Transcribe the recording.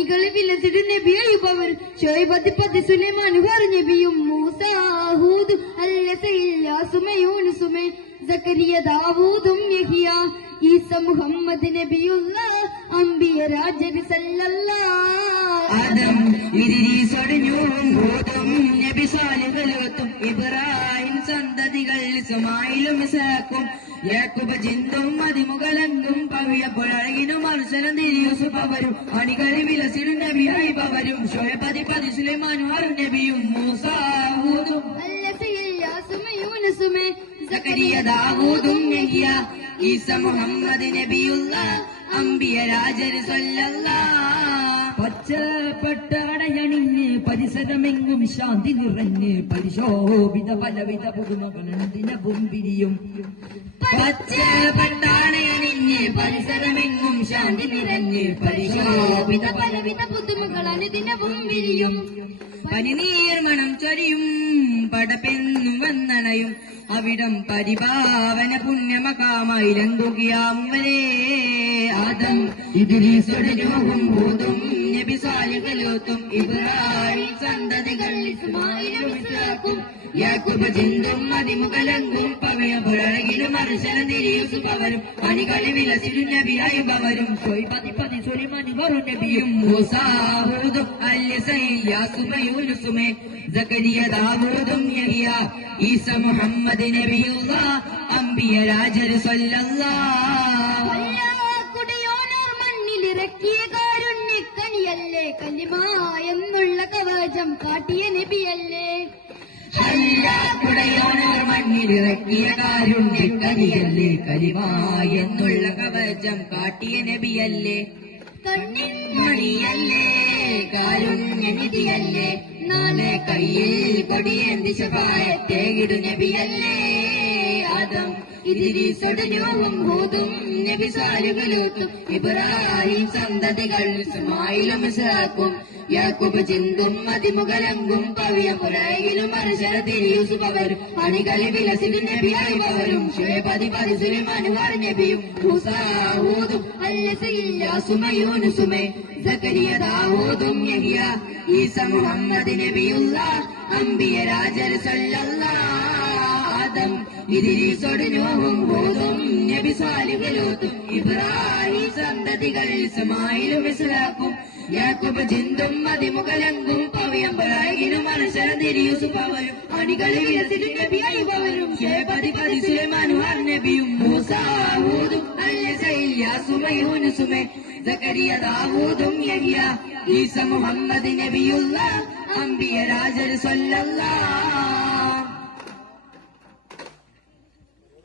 അണികളെ വിലസിട്ട് നബി അയ്യൂബ് ഷുഐബ് സുലൈമാൻ നബിയും മൂസ ഹൂദ് അൽസയില്ലാസുമ യൂനുസുമ സക്കരിയ ദാവൂദും യഹ്യ ഈസ മുഹമ്മദ് നബിയുള്ള അംബിയ രാജൻ സല്ലല്ലാഹു ആദം ഇദ്രീസ് നൂഹും ഹൂദും നബി സാലിഹ് ലൂത്തും ഇബ്രാഹിം സന്തതികൾ ഇസ്മായിലും ഇസ്ഹാഖും യാക്കൂബ് ജിന്തും അതിമുകളെങ്കും പവിയപ്പോഴഴകിനും മനുഷ്യനും യൂസുഫ് അവരും അണികളിൽ വിലസിടും നബി അയ്യൂബ് അവരും ഷുഐബ് സുലൈമാനും നബിയും മൂസ ഹൂദും യൂനുസുമ സക്കരിയ ദാവൂദും യഹ്യ ഈസ മുഹമ്മദ് നബിയുള്ള അംബിയ രാജൻ സല്ലല്ലാഹു പച്ചപ്പട്ടടയണിഞ്ഞ് പരിസരമെങ്ങും ശാന്തി നിറഞ്ഞ് പരിശോഭിത പലവിധ പുതുമകളതിനവും പിരിയും പച്ചപ്പട്ടടയണിഞ്ഞ് പരിസരമെങ്ങും ശാന്തി നിറഞ്ഞ് പരിശോഭിത പലവിധ പുതുമകളതിനവും പിരിയും പനിനീർമണം ചൊരിയും പടപ്പെന്നും വന്നണയും അവിടം പരിപാവന പുണ്യമകാമയിലെന്തുകയാം വരെ ആദം ഇദ്രീസ് നൂഹും ഹൂദും നബി സാലിഹ് ലൂത്തും ഇബ്രാഹിം സന്തതികൾ ഇസ്മായിലും ഇസ്ഹാഖും യാക്കൂബ് ജിന്തും അതിമുകളെങ്കും പവിഴപ്പോഴഴകിലും മനുഷ്യനും യൂസുഫ് അവരും അണികളിൽ വിലസിടും നബി അയ്യൂബ് അവരും ഷുഐബ് സുലൈമാൻ നബിയും മൂസ ഹൂദും അൽസയില്ലാസുമ യൂനുസുമ സക്കരിയ ദാവൂദും യഹ്യ ഈസ മുഹമ്മദ് നബിയുള്ള അംബിയ രാജൻ സല്ലല്ലാഹു കുടിയോനർ മണ്ണിലിറക്കിയ കാരുണ്യക്കനിയല്ലേ കലിമ എന്നുള്ള കവചം കാട്ടിയ നബിയല്ലേ കുടയോനർ മണ്ണിലിറക്കിയ കാരുണ്യക്കനിയല്ലേ കലിമ എന്നുള്ള കവചം കാട്ടിയ നബിയല്ലേ കണ്ണിൻ മണിയല്ലേ കാരുണ്യനിധിയല്ലേ നാളെ കയ്യിൽ കൊടിയേന്തി ശഫായത്തേകിടു നബിയല്ലേ ആദം ഇദ്രീസ് നൂഹും ഹൂദും നബി സാലിഹ് ലൂത്തും ഇബ്രാഹിം സന്തതികൾ ഇസ്മായിലും ഇസ്ഹാഖും യാക്കൂബ് ജിന്തും അതിമുകളെങ്കും പവിഴപ്പോഴഴകിലും മനുഷ്യനും യൂസുഫ് അവരും അണികളിൽ വിലസിടും നബി അയ്യൂബ് അവരും ഷുഐബ് സുലൈമാൻ നബിയും മൂസ ഹൂദും അൽസയില്ലാസുമ യൂനുസുമ സക്കരിയ ദാവൂദും യഹ്യ ഈസ മുഹമ്മദ് നബിയുള്ള അംബിയ രാജൻ സല്ലല്ലാഹു ആദം ഇദ്രീസ് നൂഹും ഹൂദും നബി സാലിഹ് ലൂത്തും ഇബ്രാഹിം സന്തതികൾ ഇസ്മായിലും ഇസ്ഹാഖും യാക്കൂബ് ജിന്തും അതിമുകളെങ്കും പവിഴപ്പോഴഴകിലും മനുഷ്യനും യൂസുഫ് അവരും അണികളിൽ വിലസിടും നബി അയ്യൂബ് അവരും ഷുഐബ് സുലൈമാൻ നബിയും മൂസ ഹൂദും അൽസയില്ലാസുമ യൂനുസുമ സക്കരിയ ദാവൂദും യഹ്യ ഈസ മുഹമ്മദ് നബിയുള്ള അംബിയ രാജൻ സല്ലല്ലാഹു